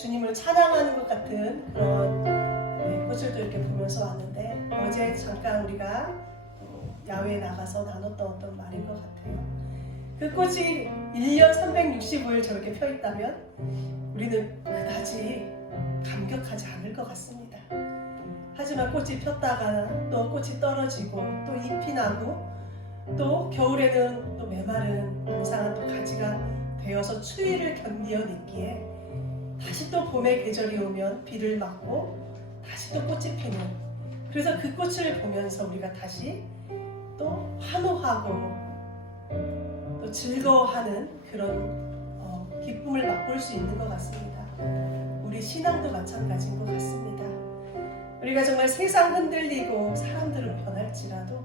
주님을 찬양하는 것 같은 그런 꽃을 또 이렇게 보면서 왔는데, 어제 잠깐 우리가 야외에 나가서 나눴던 어떤 말인 것 같아요. 그 꽃이 1년 365일 저렇게 펴 있다면 우리는 그다지 감격하지 않을 것 같습니다. 하지만 꽃이 폈다가 또 꽃이 떨어지고 또 잎이 나고 또 겨울에는 또 메마른 엉상한 또 가지가 되어서 추위를 견디어냈기에 다시 또 봄의 계절이 오면 비를 맞고 다시 또 꽃이 피는, 그래서 그 꽃을 보면서 우리가 다시 또 환호하고 또 즐거워하는 그런 기쁨을 맛볼 수 있는 것 같습니다. 우리 신앙도 마찬가지인 것 같습니다. 우리가 정말 세상 흔들리고 사람들은 변할지라도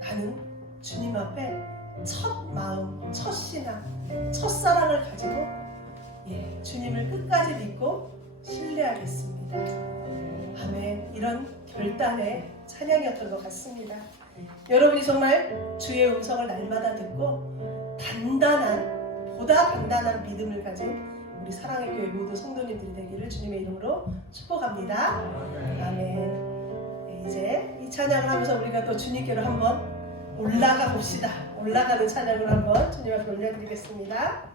나는 주님 앞에 첫 마음, 첫 신앙, 첫 사랑을 가지고 주님을 끝까지 믿고 신뢰하겠습니다. 아멘. 이런 결단의 찬양이었던 것 같습니다. 여러분이 정말 주의 음성을 날마다 듣고 보다 단단한 믿음을 가진 우리 사랑의 교회 모든 성도님들이 되기를 주님의 이름으로 축복합니다. 아멘. 이제 이 찬양을 하면서 우리가 또 주님께로 한번 올라가 봅시다. 올라가는 찬양을 한번 주님 앞에 올려드리겠습니다.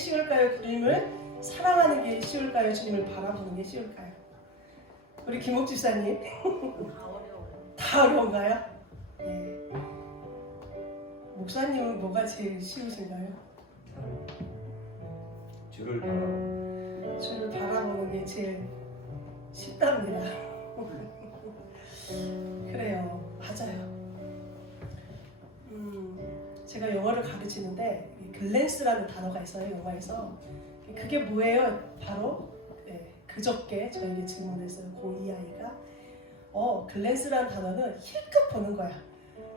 쉬울까요? 주님을 사랑하는 게 쉬울까요? 주님을 바라보는 게 쉬울까요? 우리 김옥 집사님 다 어려운가요? 네. 목사님은 뭐가 제일 쉬우신가요? 주를 바라보는 주를 바라보는 게 제일 쉽답니다. 그래요, 맞아요. 제가 영어를 가르치는데 글랜스라는 단어가 있어요, 영어에서. 그게 뭐예요? 바로 그저께 저에게 질문했어요, 고2 아이가. 글랜스라는 단어는 힐끗 보는 거야.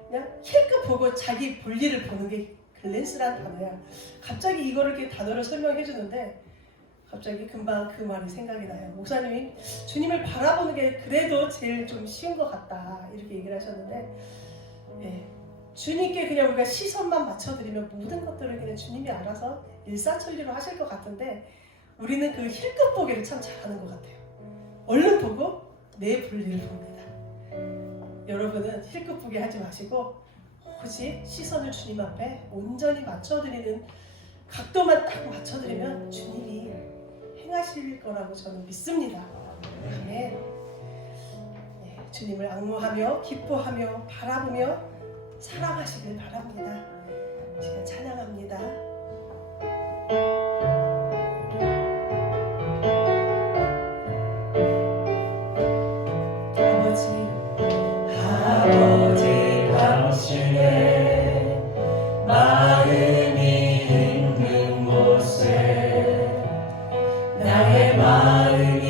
그냥 힐끗 보고 자기 볼일을 보는 게 글랜스라는 단어야. 갑자기 이거를 이렇게 단어를 설명해 주는데 갑자기 금방 그 말이 생각이 나요. 목사님이 주님을 바라보는 게 그래도 제일 좀 쉬운 것 같다 이렇게 얘기를 하셨는데, 주님께 그냥 우리가 시선만 맞춰드리면 모든 것들을 그냥 주님이 알아서 일사천리로 하실 것 같은데, 우리는 그 힐끗 보기를 참 잘하는 것 같아요. 얼른 보고 내 볼일을 봅니다. 여러분은 힐끗 보기 하지 마시고 오직 시선을 주님 앞에 온전히 맞춰드리는, 각도만 딱 맞춰드리면 주님이 행하실 거라고 저는 믿습니다. 아멘. 주님을 앙모하며 기뻐하며 바라보며 사랑하시길 바랍니다. 제가 찬양합니다. 아버지 당신의 마음이 있는 곳에 나의 마음이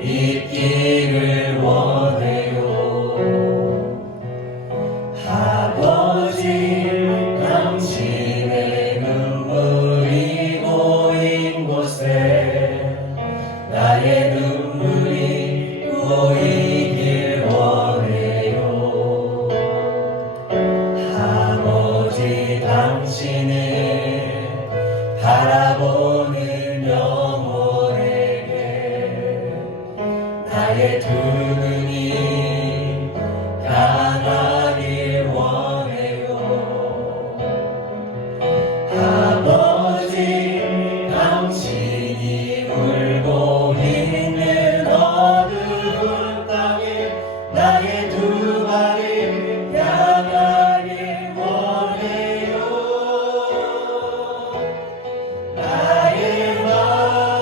있기를 원해요. 아버지 당신의 눈물이 고인 곳에 나의 눈물이 고이길 원해요. 아버지 당신을 바라보는 영혼에게 나의 두 눈이 향하길 원해요. 아버지 당신이 울고 있는 어두운 땅에 나의 두 발을 향하길 원해요. 나의 마음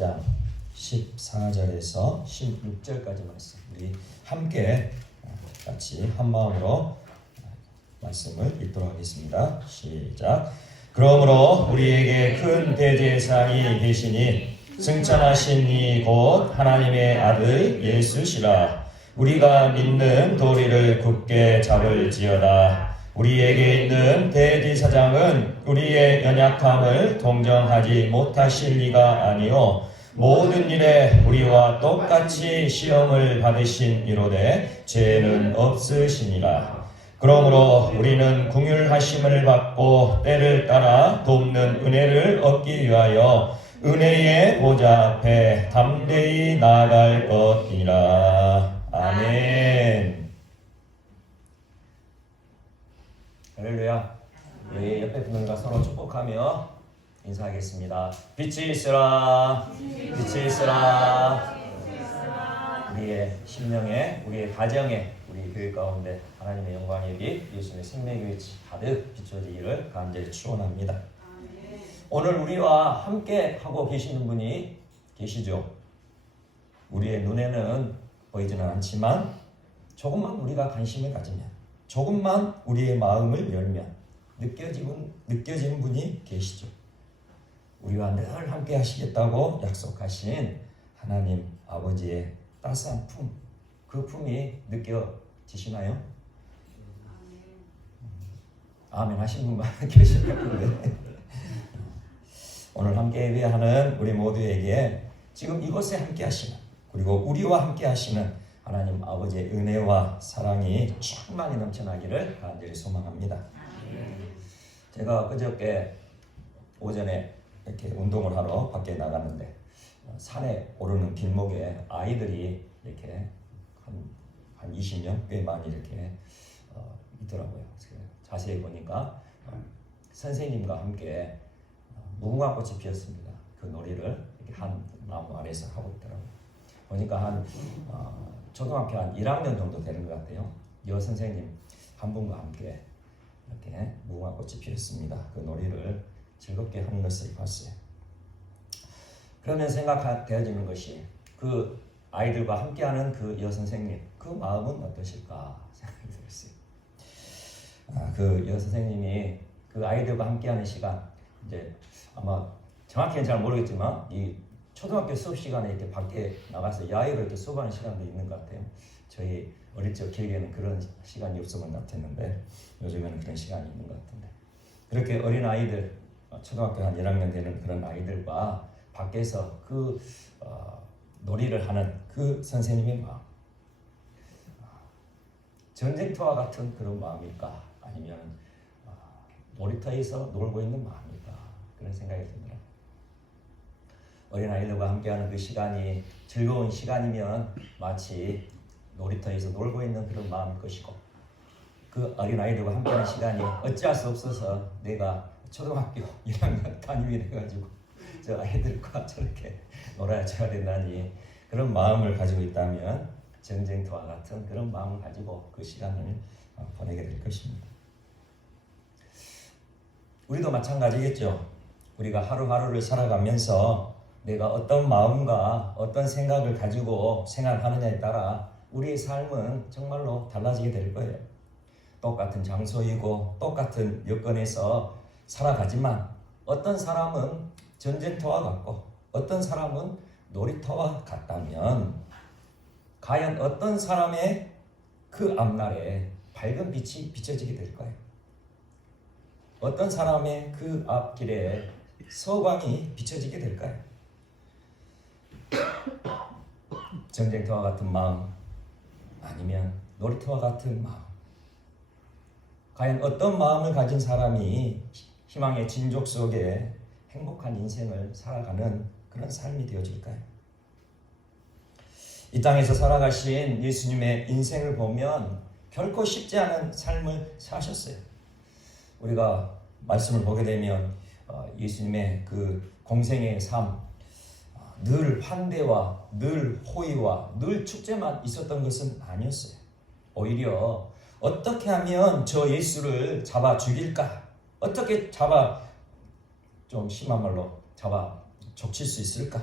4장 14절에서 16절까지 말씀 우리 함께 같이 한 마음으로 말씀을 읽도록 하겠습니다. 시작. 그러므로 우리에게 큰 대제사장이 계시니 승천하신 이 곧 하나님의 아들 예수시라. 우리가 믿는 도리를 굳게 잡을지어다. 우리에게 있는 대제사장은 우리의 연약함을 동정하지 못하실 리가 아니요 모든 일에 우리와 똑같이 시험을 받으신 이로되 죄는 없으시니라. 그러므로 우리는 긍휼하심을 받고 때를 따라 돕는 은혜를 얻기 위하여 은혜의 보좌 앞에 담대히 나아갈 것이라. 아멘. 할렐루야. 우리 옆에 분들과 서로 축복하며 인사하겠습니다. 빛이 있으라. 빛이 있으라. 우리의 심령에, 우리의 가정에, 우리 교회 가운데 하나님의 영광의 빛, 예수님의 생명의 빛이 가득 비춰지기를 간절히 축원합니다. 오늘 우리와 함께 하고 계시는 분이 계시죠. 우리의 눈에는 보이지는 않지만 조금만 우리가 관심을 가지면, 조금만 우리의 마음을 열면 느껴지는 분이 계시죠. 우리와 늘 함께 하시겠다고 약속하신 하나님 아버지의 따스한 품, 그 품이 느껴지시나요? 아멘 하신 분만 계실 것 같은데 오늘 함께 예배하는 우리 모두에게 지금 이곳에 함께 하시는, 그리고 우리와 함께 하시는 하나님 아버지의 은혜와 사랑이 충만히 넘쳐나기를 간절히 소망합니다. 제가 그저께 오전에 이렇게 운동을 하러 밖에 나갔는데 산에 오르는 길목에 아이들이 이렇게 한 20명 꽤 많이 이렇게 있더라고요. 자세히 보니까 선생님과 함께 무궁화꽃이 피었습니다. 그 놀이를 이렇게 한 나무 아래에서 하고 있더라고요. 보니까 한 초등학교 한 1학년 정도 되는 것 같아요. 여선생님 한 분과 함께 이렇게 무궁화꽃이 피었습니다. 그 놀이를 즐겁게 하는 것을 봤어요. 그러면 생각되어지는 것이 그 아이들과 함께하는 그 여선생님, 그 마음은 어떠실까 생각이 들었어요. 그 여선생님이 그 아이들과 함께하는 시간, 이제 아마 정확히는 잘 모르겠지만 이 초등학교 수업 시간에 이렇게 밖에 나가서 야외로 이렇게 수업하는 시간도 있는 것 같아요. 저희 어릴 적 기억에는 그런 시간이 없으면 같았는데 요즘에는 그런 시간이 있는 것 같은데, 그렇게 어린 아이들, 초등학교 한 1학년 되는 그런 아이들과 밖에서 그 놀이를 하는 그 선생님의 마음, 전쟁터와 같은 그런 마음일까, 아니면 놀이터에서 놀고 있는 마음일까, 그런 생각이 듭니다. 어린아이들과 함께하는 그 시간이 즐거운 시간이면 마치 놀이터에서 놀고 있는 그런 마음일 것이고, 그 어린아이들과 함께하는 시간이 어찌할 수 없어서 내가 초등학교 1학년 담임이 돼가지고 저 아이들과 저렇게 놀아줘야 된다니 그런 마음을 가지고 있다면 전쟁터와 같은 그런 마음을 가지고 그 시간을 보내게 될 것입니다. 우리도 마찬가지겠죠. 우리가 하루하루를 살아가면서 내가 어떤 마음과 어떤 생각을 가지고 생활하느냐에 따라 우리의 삶은 정말로 달라지게 될 거예요. 똑같은 장소이고 똑같은 여건에서 살아가지만 어떤 사람은 전쟁터와 같고 어떤 사람은 놀이터와 같다면 과연 어떤 사람의 그 앞날에 밝은 빛이 비춰지게 될 거예요. 어떤 사람의 그 앞길에 서광이 비춰지게 될까요? 전쟁터와 같은 마음, 아니면 놀이터와 같은 마음. 과연 어떤 마음을 가진 사람이 희망의 진족 속에 행복한 인생을 살아가는 그런 삶이 되어질까요? 이 땅에서 살아가신 예수님의 인생을 보면 결코 쉽지 않은 삶을 사셨어요. 우리가 말씀을 보게 되면 예수님의 그 공생의 삶, 늘 환대와 늘 호의와 늘 축제만 있었던 것은 아니었어요. 오히려 어떻게 하면 저 예수를 잡아 죽일까? 어떻게 잡아, 좀 심한 말로 잡아 족칠 수 있을까?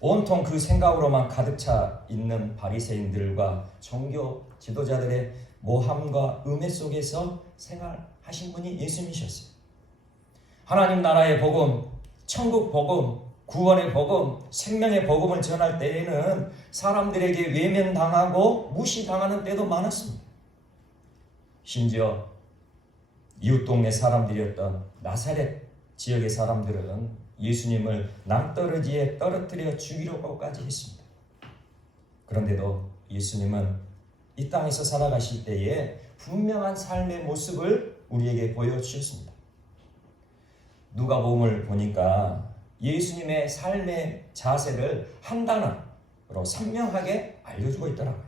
온통 그 생각으로만 가득 차 있는 바리새인들과 종교 지도자들의 모함과 음해 속에서 생활하신 분이 예수님이셨어요. 하나님 나라의 복음, 천국 복음, 구원의 복음, 생명의 복음을 전할 때에는 사람들에게 외면당하고 무시당하는 때도 많았습니다. 심지어 이웃 동네 사람들이었던 나사렛 지역의 사람들은 예수님을 낭떠러지에 떨어뜨려 죽이려고까지 했습니다. 그런데도 예수님은 이 땅에서 살아가실 때에 분명한 삶의 모습을 우리에게 보여주셨습니다. 누가복음을 보니까 예수님의 삶의 자세를 한 단어로 선명하게 알려주고 있더라고요.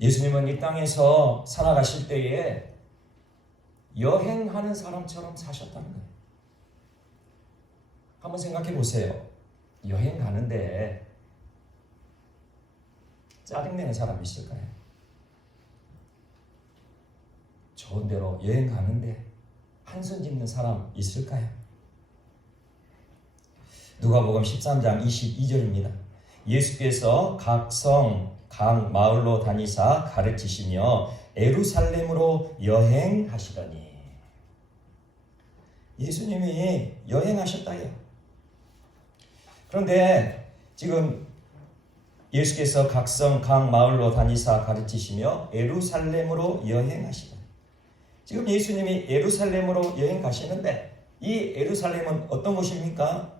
예수님은 이 땅에서 살아가실 때에 여행하는 사람처럼 사셨다는 거예요. 한번 생각해 보세요. 여행 가는데 짜증내는 사람 있을까요? 좋은 데로 여행 가는데 한숨 짓는 사람 있을까요? 누가복음 13장 22절입니다. 예수께서 각 성, 각 마을로 다니사 가르치시며 예루살렘으로 여행하시더니. 예수님이 여행하셨다요. 그런데 지금 예수께서 각 성, 각 마을로 다니사 가르치시며 예루살렘으로 여행하시더니. 지금 예수님이 예루살렘으로 여행 가시는데 이 예루살렘은 어떤 곳입니까?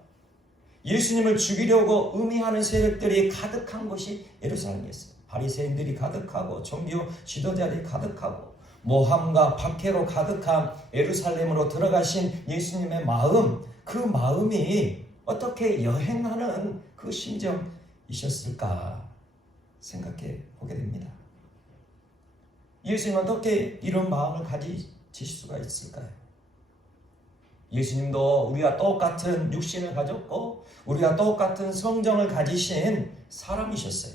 예수님을 죽이려고 음해하는 세력들이 가득한 곳이 예루살렘이었어요. 바리새인들이 가득하고 종교 지도자들이 가득하고 모함과 박해로 가득한 예루살렘으로 들어가신 예수님의 마음, 그 마음이 어떻게 여행하는 그 심정이셨을까 생각해 보게 됩니다. 예수님은 어떻게 이런 마음을 가지실 수가 있을까요? 예수님도 우리와 똑같은 육신을 가졌고 우리와 똑같은 성정을 가지신 사람이셨어요.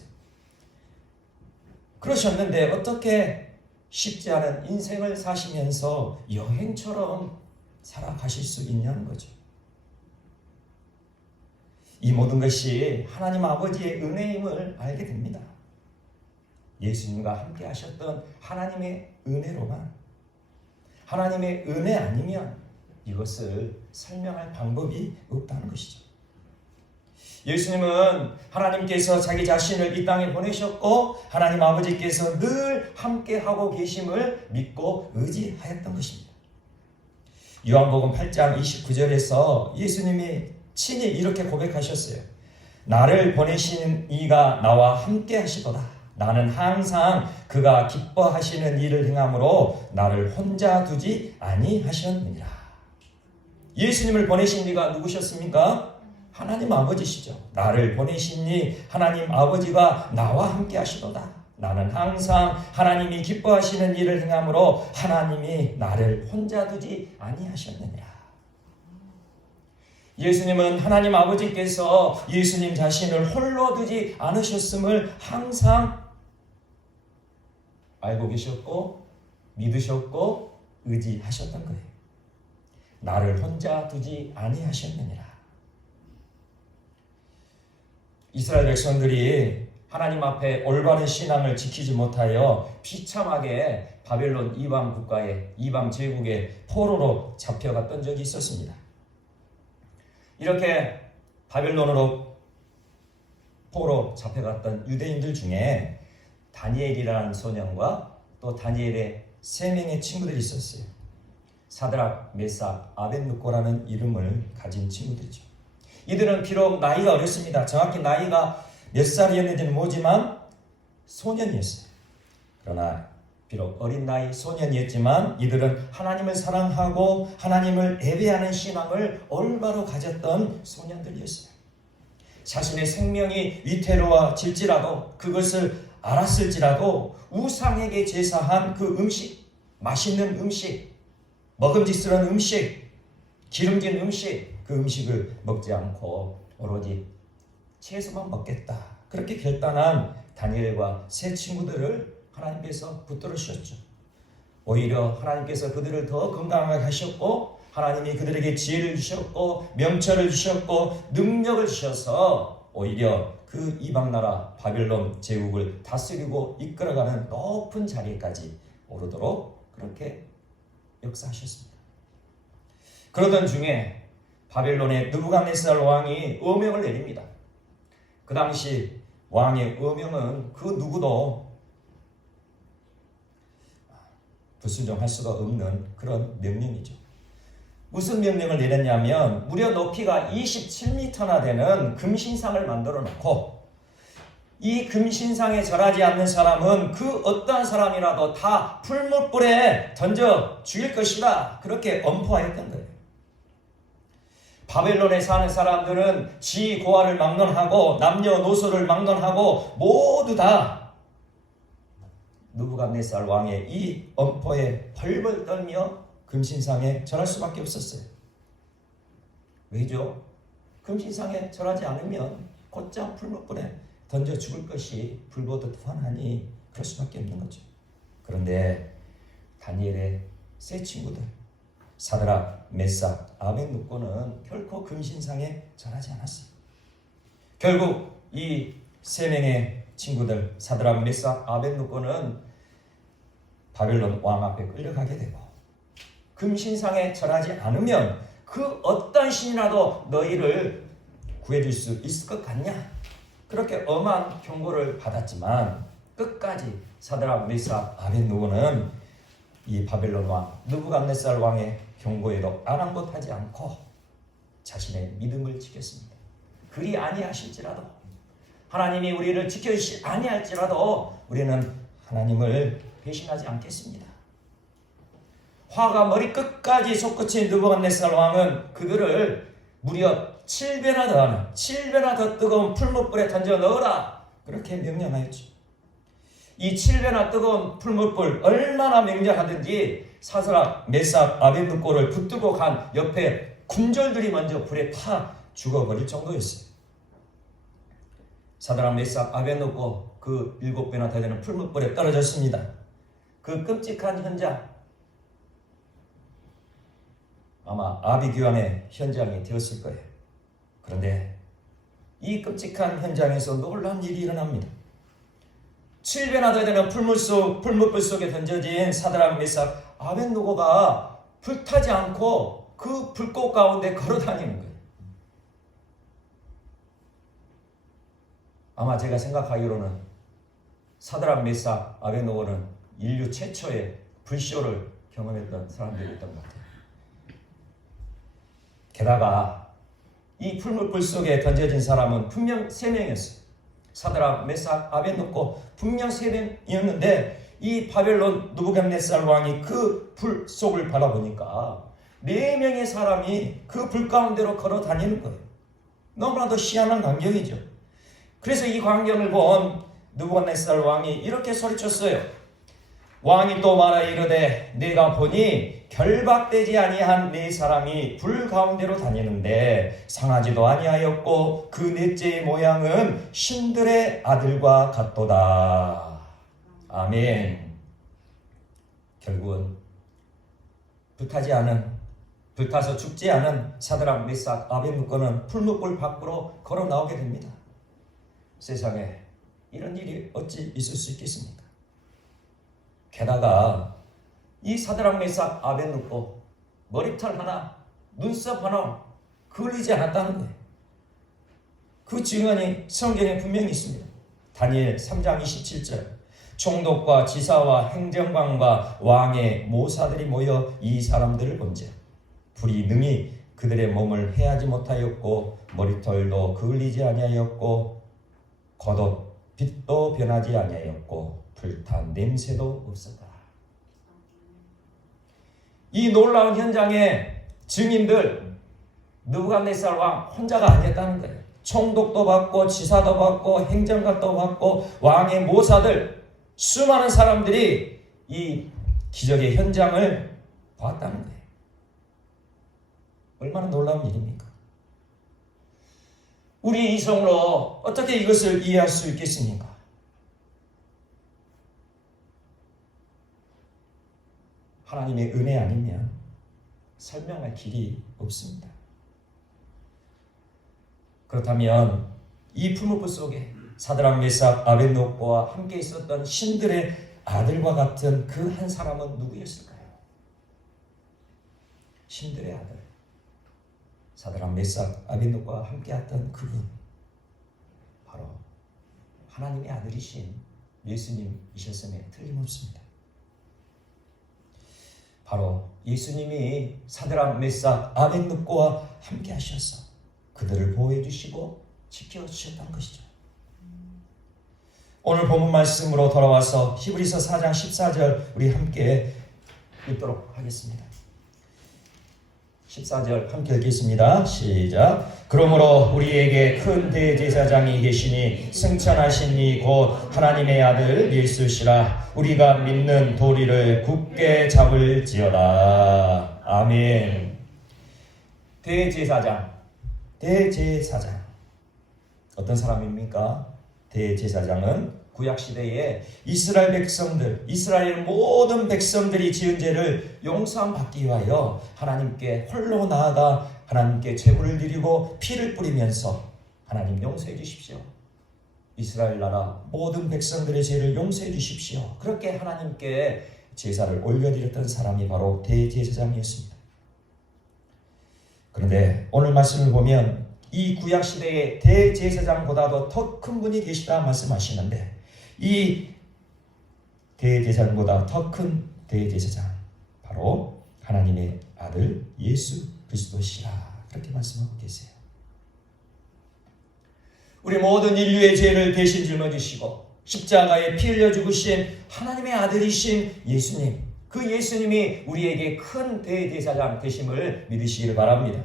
그러셨는데 어떻게 쉽지 않은 인생을 사시면서 여행처럼 살아가실 수 있냐는 거죠. 이 모든 것이 하나님 아버지의 은혜임을 알게 됩니다. 예수님과 함께 하셨던 하나님의 은혜로만, 하나님의 은혜 아니면 이것을 설명할 방법이 없다는 것이죠. 예수님은 하나님께서 자기 자신을 이 땅에 보내셨고 하나님 아버지께서 늘 함께하고 계심을 믿고 의지하였던 것입니다. 요한복음 8장 29절에서 예수님이 친히 이렇게 고백하셨어요. 나를 보내시는 이가 나와 함께 하시도다. 나는 항상 그가 기뻐하시는 일을 행함으로 나를 혼자 두지 아니하셨느니라. 예수님을 보내신 이가 누구셨습니까? 하나님 아버지시죠. 나를 보내신 이 하나님 아버지가 나와 함께 하시도다. 나는 항상 하나님이 기뻐하시는 일을 행함으로 하나님이 나를 혼자 두지 아니하셨느니라. 예수님은 하나님 아버지께서 예수님 자신을 홀로 두지 않으셨음을 항상 알고 계셨고 믿으셨고 의지하셨던 거예요. 나를 혼자 두지 아니하셨느니라. 이스라엘 백성들이 하나님 앞에 올바른 신앙을 지키지 못하여 비참하게 바벨론 이방 국가에 이방 제국의 포로로 잡혀갔던 적이 있었습니다. 이렇게 바벨론으로 포로 잡혀갔던 유대인들 중에 다니엘이라는 소년과 또 다니엘의 3명의 친구들이 있었어요. 사드락, 메삭, 아벳느고라는 이름을 가진 친구들이죠. 이들은 비록 나이가 어렸습니다. 정확히 나이가 몇 살이었는지는 모르지만 소년이었어요. 그러나 비록 어린 나이 소년이었지만 이들은 하나님을 사랑하고 하나님을 예배하는 신앙을 올바로 가졌던 소년들이었어요. 자신의 생명이 위태로워질지라도 그것을 알았을지라도 우상에게 제사한 그 음식, 맛있는 음식, 먹음직스러운 음식, 기름진 음식, 그 음식을 먹지 않고 오로지 채소만 먹겠다. 그렇게 결단한 다니엘과 세 친구들을 하나님께서 붙들어 주셨죠. 오히려 하나님께서 그들을 더 건강하게 하셨고 하나님이 그들에게 지혜를 주셨고 명철을 주셨고 능력을 주셔서 오히려 그 이방 나라 바벨론 제국을 다스리고 이끌어가는 높은 자리까지 오르도록 그렇게 역사하셨습니다. 그러던 중에 바벨론의 느부갓네살 왕이 어명을 내립니다. 그 당시 왕의 어명은 그 누구도 불순종할 수가 없는 그런 명령이죠. 무슨 명령을 내렸냐면 무려 높이가 27m나 되는 금신상을 만들어 놓고 이 금신상에 절하지 않는 사람은 그 어떠한 사람이라도 다 풀무불에 던져 죽일 것이다. 그렇게 엄포하였던 거예요. 바벨론에 사는 사람들은 지고아를 막론하고 남녀노소를 막론하고 모두 다 느부갓네살 왕의 이 엄포에 벌벌 떨며 금신상에 절할 수밖에 없었어요. 왜죠? 금신상에 절하지 않으면 곧장 풀무불에 던져 죽을 것이 불보듯 뻔하니 그럴 수밖에 없는 거죠. 그런데 다니엘의 세 친구들 사드락, 메삭, 아벳느고는 결코 금신상에 절하지 않았어요. 결국 이 세 명의 친구들 사드락, 메삭, 아벳느고는 바벨론 왕 앞에 끌려가게 되고 금신상에 절하지 않으면 그 어떤 신이라도 너희를 구해줄 수 있을 것 같냐? 그렇게 엄한 경고를 받았지만 끝까지 사드락, 메삭, 아벳느고는 이 바벨론 왕 느부갓네살 왕의 경고에도 아랑곳하지 않고 자신의 믿음을 지켰습니다. 그리 아니하실지라도 하나님이 우리를 지켜주시 아니할지라도 우리는 하나님을 배신하지 않겠습니다. 화가 머리끝까지 솟구친 느부갓네살 왕은 그들을 무려 7배나 더 뜨거운 풀무불에 던져 넣어라 그렇게 명령하였죠. 이 7배나 뜨거운 풀무불 얼마나 맹렬하든지 사드락, 메삭, 아벳느고를 붙들고 간 옆에 군졸들이 먼저 불에 타 죽어버릴 정도였어요. 사드락, 메삭, 아벳느고 그 7배나 더 되는 풀무불에 떨어졌습니다. 그 끔찍한 현장 아마 아비규환의 현장이 되었을 거예요. 그런데 이 끔찍한 현장에서 놀라운 일이 일어납니다. 7배나 더 되는 풀무불 속에 던져진 사드락, 메삭, 아벳느고가 불타지 않고 그 불꽃 가운데 걸어다니는 거예요. 아마 제가 생각하기로는 사드락, 메삭, 아벳느고는 인류 최초의 불쇼를 경험했던 사람들이었던 것 같아요. 게다가 이 풀무불 속에 던져진 사람은 분명 3명이었어요. 사드락, 메삭, 아벳느고 분명 3명이었는데 이 바벨론 느부갓네살 왕이 그 불 속을 바라보니까 4명의 사람이 그 불 가운데로 걸어 다니는 거예요. 너무나도 희한한 광경이죠. 그래서 이 광경을 본 느부갓네살 왕이 이렇게 소리쳤어요. 왕이 또 말하 이르되 내가 보니 결박되지 아니한 4사람이 불 가운데로 다니는데 상하지도 아니하였고 그 넷째의 모양은 신들의 아들과 같도다. 아멘. 결국은 불타서 죽지 않은 사드락, 메삭, 아벳느고는 풀무불 밖으로 걸어 나오게 됩니다. 세상에 이런 일이 어찌 있을 수 있겠습니까? 게다가 이 사드락, 메삭, 아벳느고 머리털 하나, 눈썹 하나 그을리지 않았다는 거예요. 그 증언이 성경에 분명히 있습니다. 다니엘 3장 27절 총독과 지사와 행정관과 왕의 모사들이 모여 이 사람들을 본즉 불이 능히 그들의 몸을 해하지 못하였고 머리털도 그을리지 아니하였고 겉옷 빛도 변하지 아니하였고 불탄 냄새도 없었다. 이 놀라운 현장의 증인들 느부갓네살 왕 혼자가 아니었다는 거예요. 총독도 받고 지사도 받고 행정관도 받고 왕의 모사들 수많은 사람들이 이 기적의 현장을 봤다는 거예요. 얼마나 놀라운 일입니까? 우리 이성으로 어떻게 이것을 이해할 수 있겠습니까? 하나님의 은혜 아니면 설명할 길이 없습니다. 그렇다면 이 풀무불 속에 사드락, 메삭, 아벳노고와 함께 있었던 신들의 아들과 같은 그 한 사람은 누구였을까요? 신들의 아들, 사드락, 메삭, 아벳노고와 함께했던 그분, 바로 하나님의 아들이신 예수님이셨음에 틀림없습니다. 바로 예수님이 사드락, 메삭, 아벳노고와 함께 하셔서 그들을 보호해 주시고 지켜 주셨던 것이죠. 오늘 본문 말씀으로 돌아와서 히브리서 4장 14절 우리 함께 읽도록 하겠습니다. 14절 함께 읽겠습니다. 시작. 그러므로 우리에게 큰 대제사장이 계시니 승천하신 이 곧 하나님의 아들 예수시라. 우리가 믿는 도리를 굳게 잡을지어다. 아멘. 대제사장 어떤 사람입니까? 대제사장은 구약시대에 이스라엘 백성들, 이스라엘 모든 백성들이 지은 죄를 용서받기 위하여 하나님께 홀로 나아가 하나님께 제물을 드리고 피를 뿌리면서 하나님 용서해 주십시오. 이스라엘 나라 모든 백성들의 죄를 용서해 주십시오. 그렇게 하나님께 제사를 올려드렸던 사람이 바로 대제사장이었습니다. 그런데 오늘 말씀을 보면 이 구약시대의 대제사장보다도 더 큰 분이 계시다 말씀하시는데 이 대제사장보다 더 큰 대제사장 바로 하나님의 아들 예수 그리스도시라 그렇게 말씀하고 계세요. 우리 모든 인류의 죄를 대신 짊어지시고 십자가에 피 흘려 죽으신 하나님의 아들이신 예수님, 그 예수님이 우리에게 큰 대제사장 되심을 믿으시기를 바랍니다.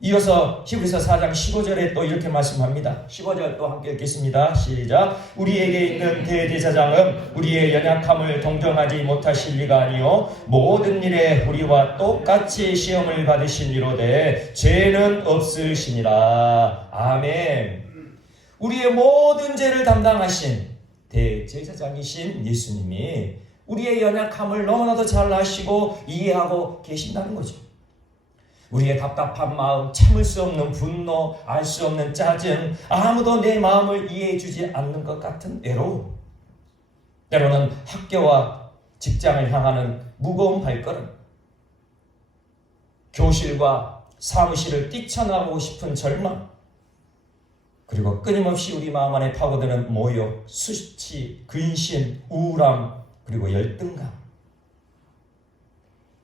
이어서 히브리서 4장 15절에 또 이렇게 말씀합니다. 15절 또 함께 읽겠습니다. 시작. 우리에게 있는 대제사장은 우리의 연약함을 동정하지 못하실 리가 아니요 모든 일에 우리와 똑같이 시험을 받으신 이로되 죄는 없으시니라. 아멘. 우리의 모든 죄를 담당하신 대제사장이신 예수님이 우리의 연약함을 너무나도 잘 아시고 이해하고 계신다는 거죠. 우리의 답답한 마음, 참을 수 없는 분노, 알 수 없는 짜증, 아무도 내 마음을 이해해 주지 않는 것 같은 외로움, 때로는 학교와 직장을 향하는 무거운 발걸음, 교실과 사무실을 뛰쳐나오고 싶은 절망, 그리고 끊임없이 우리 마음 안에 파고드는 모욕, 수치, 근심, 우울함, 그리고 열등감,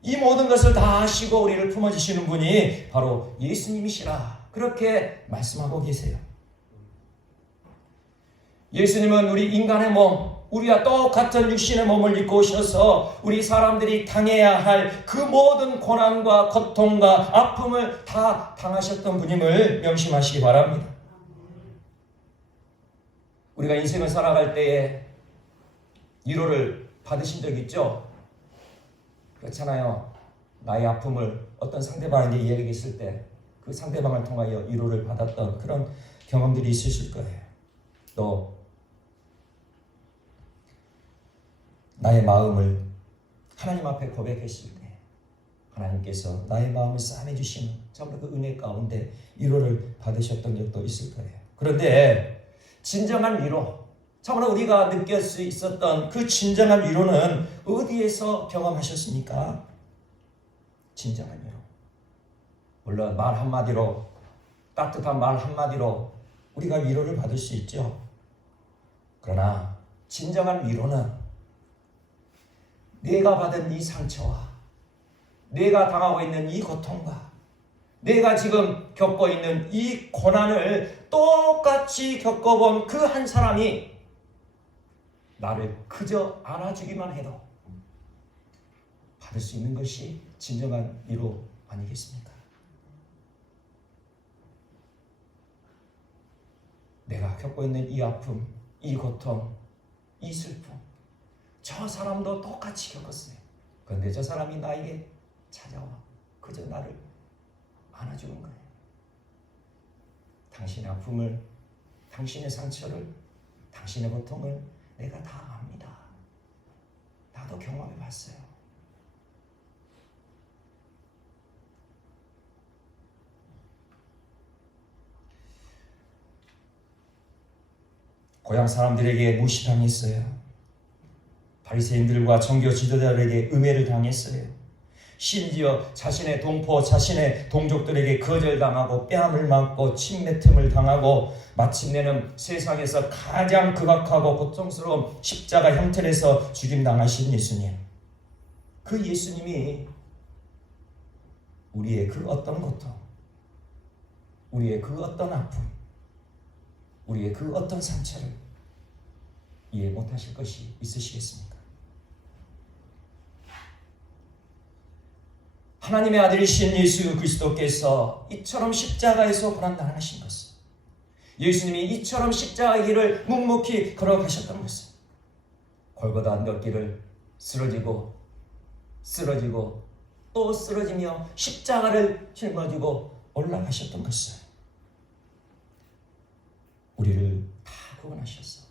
이 모든 것을 다 아시고 우리를 품어주시는 분이 바로 예수님이시라 그렇게 말씀하고 계세요. 예수님은 우리 인간의 몸, 우리와 똑같은 육신의 몸을 입고 오셔서 우리 사람들이 당해야 할 그 모든 고난과 고통과 아픔을 다 당하셨던 분임을 명심하시기 바랍니다. 우리가 인생을 살아갈 때에 위로를 받으신 적 있죠? 그렇잖아요. 나의 아픔을 어떤 상대방에게 이야기했을 때 그 상대방을 통하여 위로를 받았던 그런 경험들이 있으실 거예요. 또 나의 마음을 하나님 앞에 고백했을 때 하나님께서 나의 마음을 싸매 주시는 정말 그 은혜 가운데 위로를 받으셨던 적도 있을 거예요. 그런데 진정한 위로, 참으로 우리가 느낄 수 있었던 그 진정한 위로는 어디에서 경험하셨습니까? 진정한 위로. 물론 말 한마디로, 따뜻한 말 한마디로 우리가 위로를 받을 수 있죠. 그러나 진정한 위로는 내가 받은 이 상처와 내가 당하고 있는 이 고통과 내가 지금 겪고 있는 이 고난을 똑같이 겪어본 그 한 사람이 나를 그저 안아주기만 해도 받을 수 있는 것이 진정한 위로 아니겠습니까? 내가 겪고 있는 이 아픔, 이 고통, 이 슬픔, 저 사람도 똑같이 겪었어요. 그런데 저 사람이 나에게 찾아와 그저 나를 안아주는 거예요. 당신의 아픔을, 당신의 상처를, 당신의 고통을 내가 다 압니다. 나도 경험해 봤어요. 고향 사람들에게 무시당했어요. 바리새인들과 종교 지도자들에게 음해를 당했어요. 심지어 자신의 동포, 자신의 동족들에게 거절당하고 뺨을 맞고 침뱉음을 당하고 마침내는 세상에서 가장 극악하고 고통스러운 십자가 형틀에서 죽임당하신 예수님. 그 예수님이 우리의 그 어떤 고통, 우리의 그 어떤 아픔, 우리의 그 어떤 상처를 이해 못하실 것이 있으시겠습니까? 하나님의 아들이신 예수 그리스도께서 이처럼 십자가에서 고난당하신 것은, 예수님이 이처럼 십자가의 길을 묵묵히 걸어가셨던 것은, 골고다 언덕길을 쓰러지고 또 쓰러지며 십자가를 짊어지고 올라가셨던 것은 우리를 다 구원하셨어.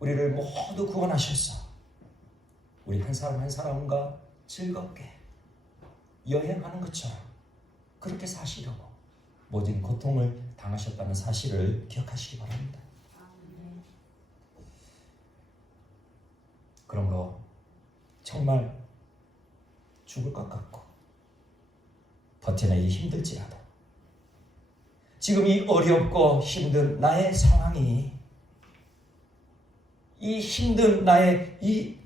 우리를 모두 구원하셨어. 우리 한 사람 한 사람과 즐겁게 여행하는 것처럼 그렇게 사시려고 모든 고통을 당하셨다는 사실을 기억하시기 바랍니다. 그러므로 정말 죽을 것 같고 버텨내기 힘들지라도 지금 이 어렵고 힘든 나의 상황이, 이 힘든 나의 이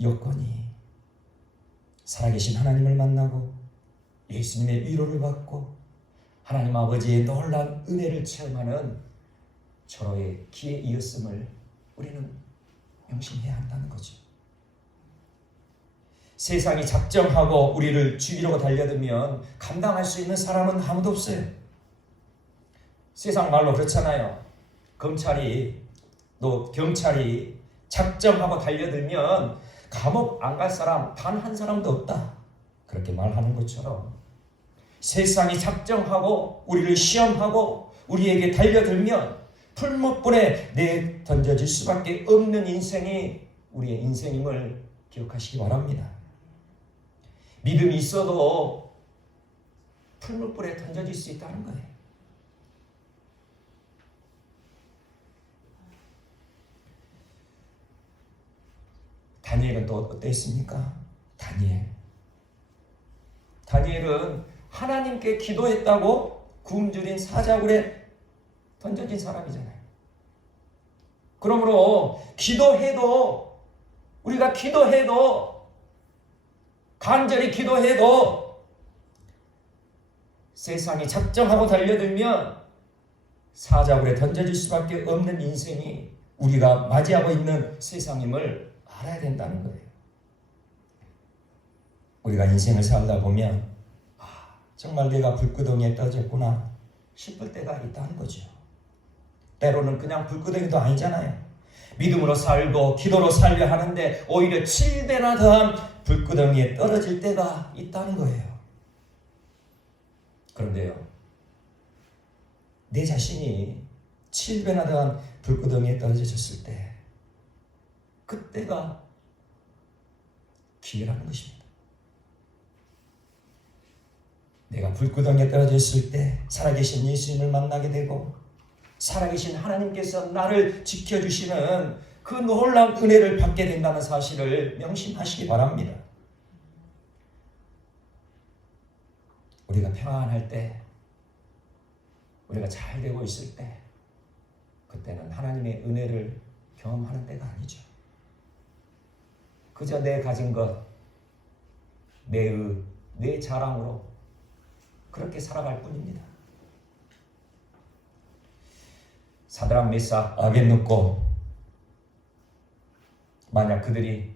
여건이 살아계신 하나님을 만나고 예수님의 위로를 받고 하나님 아버지의 놀라운 은혜를 체험하는 절호의 기회 이었음을 우리는 명심해야 한다는 거죠. 세상이 작정하고 우리를 죽이려고 달려들면 감당할 수 있는 사람은 아무도 없어요. 세상 말로 그렇잖아요. 검찰이 또 경찰이 작정하고 달려들면 감옥 안 갈 사람 단 한 사람도 없다, 그렇게 말하는 것처럼 세상이 작정하고 우리를 시험하고 우리에게 달려들면 풀무불에 내던져질 수밖에 없는 인생이 우리의 인생임을 기억하시기 바랍니다. 믿음이 있어도 풀무불에 던져질 수 있다는 거예요. 다니엘은 또 어땠습니까? 다니엘은 하나님께 기도했다고 굶주린 사자굴에 던져진 사람이잖아요. 그러므로 우리가 기도해도 간절히 기도해도 세상이 작정하고 달려들면 사자굴에 던져질 수밖에 없는 인생이 우리가 맞이하고 있는 세상임을 알아야 된다는 거예요. 우리가 인생을 살다 보면 정말 내가 불구덩이에 떨어졌구나 싶을 때가 있다는 거죠. 때로는 그냥 불구덩이도 아니잖아요. 믿음으로 살고 기도로 살려 하는데 오히려 7배나 더한 불구덩이에 떨어질 때가 있다는 거예요. 그런데요, 내 자신이 7배나 더한 불구덩이에 떨어졌을 때 그때가 기회라는 것입니다. 내가 불구덩이에 떨어졌을 때 살아계신 예수님을 만나게 되고 살아계신 하나님께서 나를 지켜주시는 그 놀라운 은혜를 받게 된다는 사실을 명심하시기 바랍니다. 우리가 평안할 때, 우리가 잘 되고 있을 때, 그때는 하나님의 은혜를 경험하는 때가 아니죠. 그저 내 가진 것, 내 자랑으로 그렇게 살아갈 뿐입니다. 사드락, 메삭, 아벳느고, 만약 그들이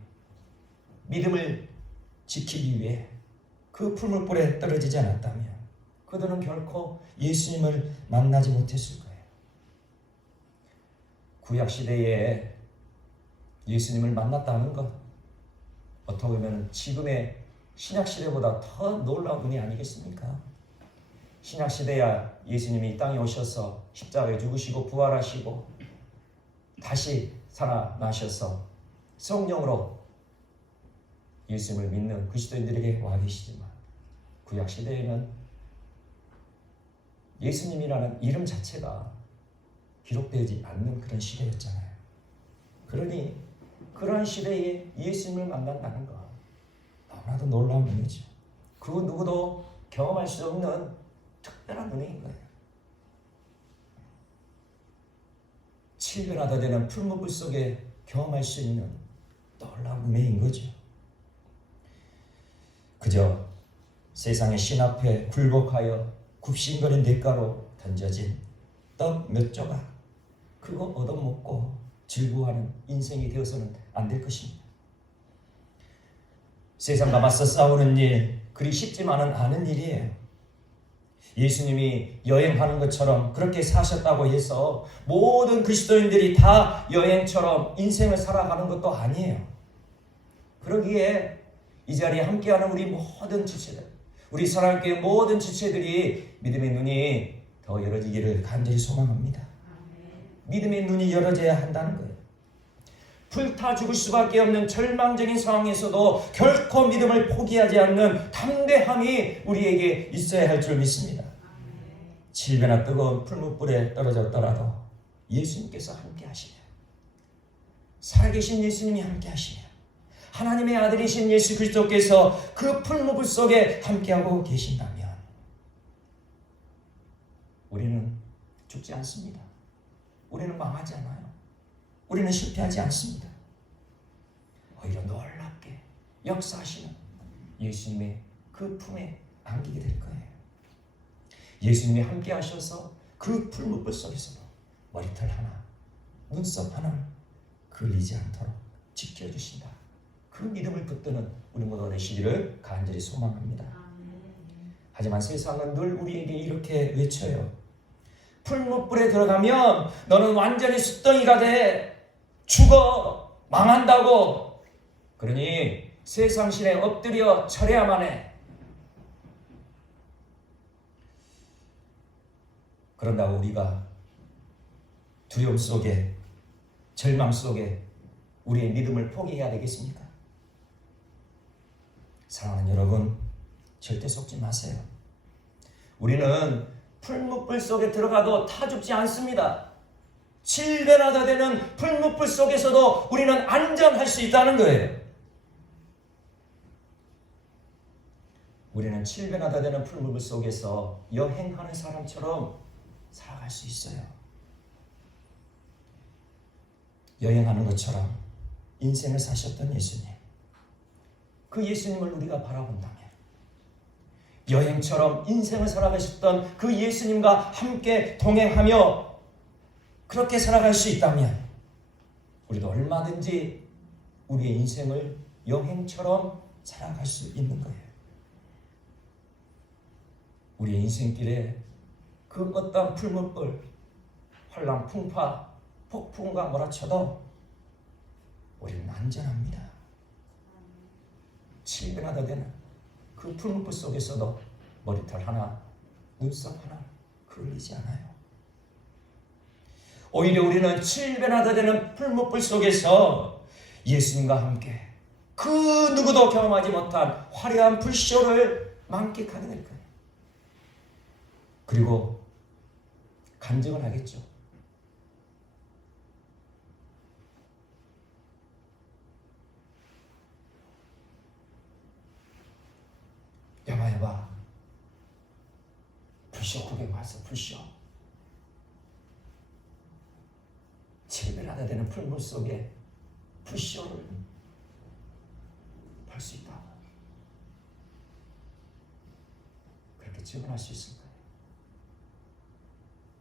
믿음을 지키기 위해 그 풀무불에 떨어지지 않았다면 그들은 결코 예수님을 만나지 못했을 거예요. 구약시대에 예수님을 만났다는 것, 어떻게 보면 지금의 신약시대보다 더 놀라운 은혜 아니겠습니까? 신약시대야 예수님이 이 땅에 오셔서 십자가에 죽으시고 부활하시고 다시 살아나셔서 성령으로 예수님을 믿는 그리스도인들에게 와 계시지만, 구약시대에는 예수님이라는 이름 자체가 기록되지 않는 그런 시대였잖아요. 그러니 그러한 시대에 예수님을 만난다는 거 너무나도 놀라운 은혜죠. 그 누구도 경험할 수 없는 특별한 은혜인 거예요. 7배나 더 되는 풀무불 속에 경험할 수 있는 놀라운 은혜인 거죠. 그저 세상의 신 앞에 굴복하여 굽신거린 대가로 던져진 떡 몇 조각 그거 얻어먹고 즐거워하는 인생이 되어서는 안 될 것입니다. 세상과 맞서 싸우는 일 그리 쉽지만은 않은 일이에요. 예수님이 여행하는 것처럼 그렇게 사셨다고 해서 모든 그리스도인들이 다 여행처럼 인생을 살아가는 것도 아니에요. 그러기에 이 자리에 함께하는 우리 모든 지체들, 우리 사랑교회 모든 지체들이 믿음의 눈이 더 열어지기를 간절히 소망합니다. 믿음의 눈이 열어져야 한다는 거예요. 불타 죽을 수밖에 없는 절망적인 상황에서도 결코 믿음을 포기하지 않는 담대함이 우리에게 있어야 할 줄 믿습니다. 7배나 뜨거운 풀무불에 떨어졌더라도 예수님께서 함께 하시며 살아계신 예수님이 함께 하시며 하나님의 아들이신 예수 그리스도께서 그 풀무불 속에 함께하고 계신다면 우리는 죽지 않습니다. 우리는 망하지 않아요. 우리는 실패하지 않습니다. 오히려 놀랍게 역사하시는 예수님의 그 품에 안기게 될 거예요. 예수님이 함께 하셔서 그 풀무불 속에서도 머리털 하나, 눈썹 하나 걸리지 않도록 지켜주신다. 그 믿음을 붙드는 우리 모두가 되시기를 간절히 소망합니다. 하지만 세상은 늘 우리에게 이렇게 외쳐요. 풀무불에 들어가면 너는 완전히 숫덩이가 돼. 죽어. 망한다고. 그러니 세상 신에 엎드려 절해야만 해. 그런다고 우리가 두려움 속에 절망 속에 우리의 믿음을 포기해야 되겠습니까? 사랑하는 여러분, 절대 속지 마세요. 우리는 풀무불 속에 들어가도 타 죽지 않습니다. 7배나 더 되는 풀무불 속에서도 우리는 안전할 수 있다는 거예요. 우리는 7배나 더 되는 풀무불 속에서 여행하는 사람처럼 살아갈 수 있어요. 여행하는 것처럼 인생을 사셨던 예수님, 그 예수님을 우리가 바라본다면 여행처럼 인생을 살아가셨던 그 예수님과 함께 동행하며 그렇게 살아갈 수 있다면 우리도 얼마든지 우리의 인생을 여행처럼 살아갈 수 있는 거예요. 우리의 인생길에 그 어떤 풀무불, 환랑, 풍파, 폭풍과 몰아쳐도 우리는 안전합니다. 7배나 더 되는 그 풀무불 속에서도 머리털 하나, 눈썹 하나 그을리지 않아요. 오히려 우리는 7배나 더 되는 풀무불 속에서 예수님과 함께 그 누구도 경험하지 못한 화려한 불쇼를 만끽하게 될 거예요. 그리고 간증을 하겠죠. 여봐 불쇼 구경 왔어. 불쇼 7배나 되는 풀물 속에 불쇼를 볼 수 있다고 그렇게 증언할 수 있을 거예요.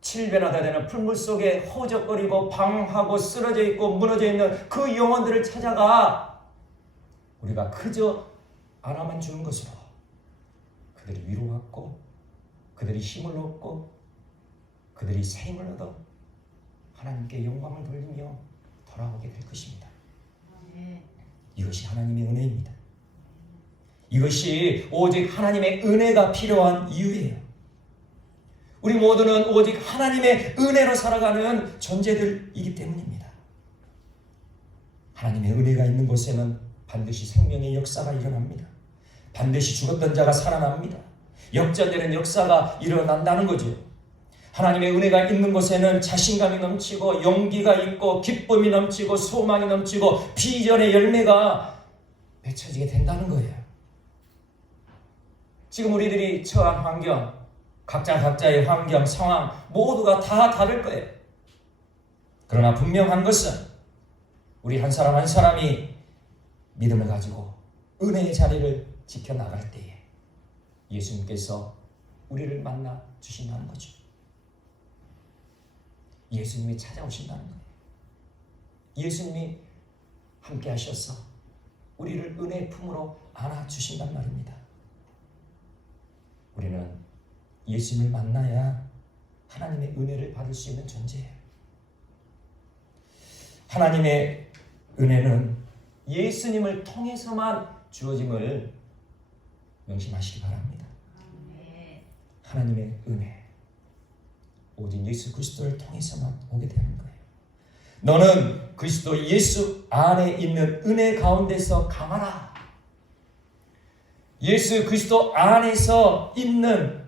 7배나 되는 풀물 속에 허적거리고 방황하고 쓰러져 있고 무너져 있는 그 영혼들을 찾아가 우리가 그저 안아만 주는 것으로 그들이 위로받고 그들이 힘을 얻고 그들이 새 힘을 얻어 하나님께 영광을 돌리며 돌아오게 될 것입니다. 이것이 하나님의 은혜입니다. 이것이 오직 하나님의 은혜가 필요한 이유예요. 우리 모두는 오직 하나님의 은혜로 살아가는 존재들이기 때문입니다. 하나님의 은혜가 있는 곳에는 반드시 생명의 역사가 일어납니다. 반드시 죽었던 자가 살아납니다. 역전되는 역사가 일어난다는 거죠. 하나님의 은혜가 있는 곳에는 자신감이 넘치고 용기가 있고 기쁨이 넘치고 소망이 넘치고 비전의 열매가 맺혀지게 된다는 거예요. 지금 우리들이 처한 환경, 각자의 환경, 상황 모두가 다 다를 거예요. 그러나 분명한 것은 우리 한 사람 한 사람이 믿음을 가지고 은혜의 자리를 지켜나갈 때에 예수님께서 우리를 만나 주신다는 거죠. 예수님이 찾아오신다는 거예요. 예수님이 함께 하셔서 우리를 은혜의 품으로 안아주신단 말입니다. 우리는 예수님을 만나야 하나님의 은혜를 받을 수 있는 존재예요. 하나님의 은혜는 예수님을 통해서만 주어짐을 명심하시기 바랍니다. 하나님의 은혜 오직 예수 그리스도를 통해서만 오게 되는 거예요. 너는 그리스도 예수 안에 있는 은혜 가운데서 강하라. 예수 그리스도 안에서 있는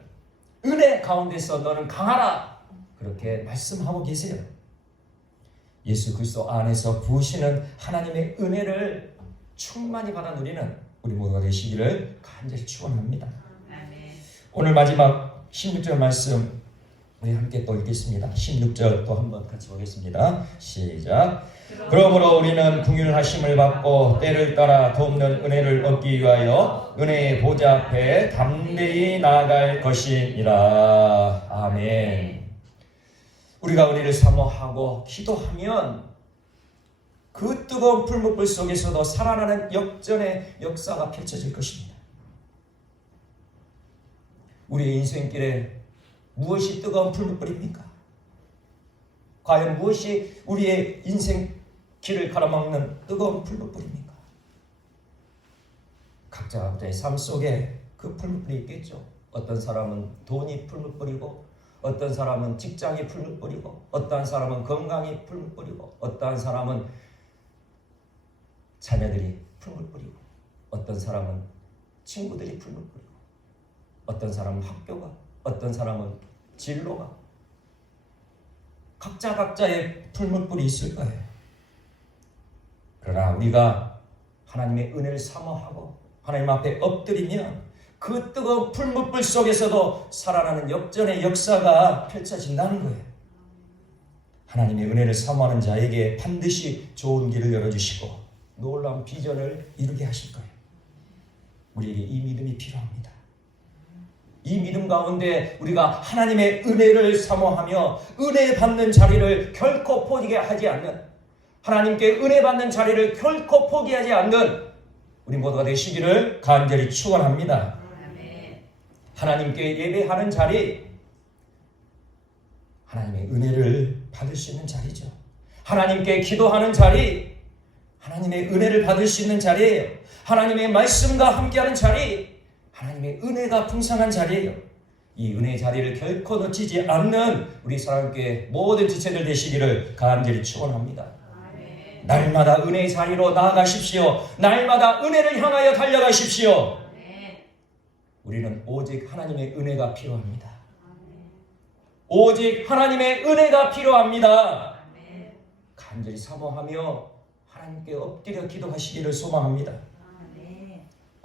은혜 가운데서 너는 강하라. 그렇게 말씀하고 계세요. 예수 그리스도 안에서 부으시는 하나님의 은혜를 충만히 받아 누리는 우리 모두가 되시기를 간절히 축원합니다. 오늘 마지막 16절 말씀 우리 함께 또 읽겠습니다. 16절 또 한번 같이 보겠습니다. 시작. 그러므로 우리는 긍휼하심을 받고 때를 따라 돕는 은혜를 얻기 위하여 은혜의 보좌 앞에 담대히 나아갈 것이니라. 아멘. 우리가 은혜를 사모하고 기도하면 그 뜨거운 풀무불 속에서도 살아나는 역전의 역사가 펼쳐질 것입니다. 우리의 인생길에 무엇이 뜨거운 풀무불입니까? 과연 무엇이 우리의 인생 길을 가로막는 뜨거운 풀무불입니까? 각자의 삶 속에 그 풀무불이 있겠죠. 어떤 사람은 돈이 풀무불이고, 어떤 사람은 직장이 풀무불이고, 어떤 사람은 건강이 풀무불이고, 어떤 사람은 자녀들이 풀무불이고, 어떤 사람은 친구들이 풀무불이고, 어떤 사람은 학교가, 어떤 사람은 진로가, 각자의 풀무불이 있을 거예요. 그러나 우리가 하나님의 은혜를 사모하고 하나님 앞에 엎드리면 그 뜨거운 풀무불 속에서도 살아나는 역전의 역사가 펼쳐진다는 거예요. 하나님의 은혜를 사모하는 자에게 반드시 좋은 길을 열어주시고 놀라운 비전을 이루게 하실 거예요. 우리에게 이 믿음이 필요합니다. 이 믿음 가운데 우리가 하나님의 은혜를 사모하며 은혜 받는 자리를 결코 포기하지 않는, 하나님께 은혜 받는 자리를 결코 포기하지 않는 우리 모두가 되시기를 간절히 축원합니다. 하나님께 예배하는 자리, 하나님의 은혜를 받을 수 있는 자리죠. 하나님께 기도하는 자리, 하나님의 은혜를 받을 수 있는 자리예요. 하나님의 말씀과 함께하는 자리, 하나님의 은혜가 풍성한 자리예요. 이 은혜의 자리를 결코 놓치지 않는 우리 사랑교회 모든 지체들 되시기를 간절히 축원합니다. 날마다 은혜의 자리로 나아가십시오. 날마다 은혜를 향하여 달려가십시오. 우리는 오직 하나님의 은혜가 필요합니다. 오직 하나님의 은혜가 필요합니다. 간절히 사모하며 하나님께 엎드려 기도하시기를 소망합니다.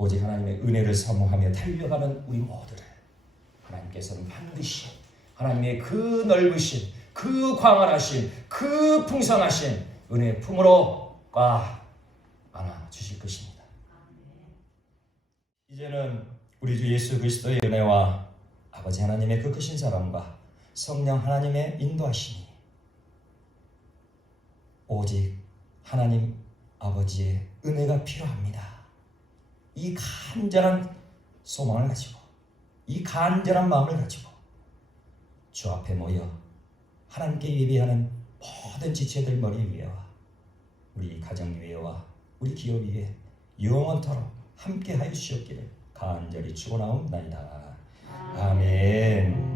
오직 하나님의 은혜를 사모하며 달려가는 우리 모두를 하나님께서는 반드시 하나님의 그 넓으신, 그 광활하신, 그 풍성하신 은혜의 품으로 꽉 안아주실 것입니다. 이제는 우리 주 예수 그리스도의 은혜와 아버지 하나님의 그 크신 사랑과 성령 하나님의 인도하심이 오직 하나님 아버지의 은혜가 필요합니다. 이 간절한 소망을 가지고, 이 간절한 마음을 가지고 주 앞에 모여 하나님께 예배하는 모든 지체들 머리 위에와 우리 가정 위에와 우리 기업 위에 영원토록 함께 하여 주시옵기를 간절히 축원하옵나이다. 아멘.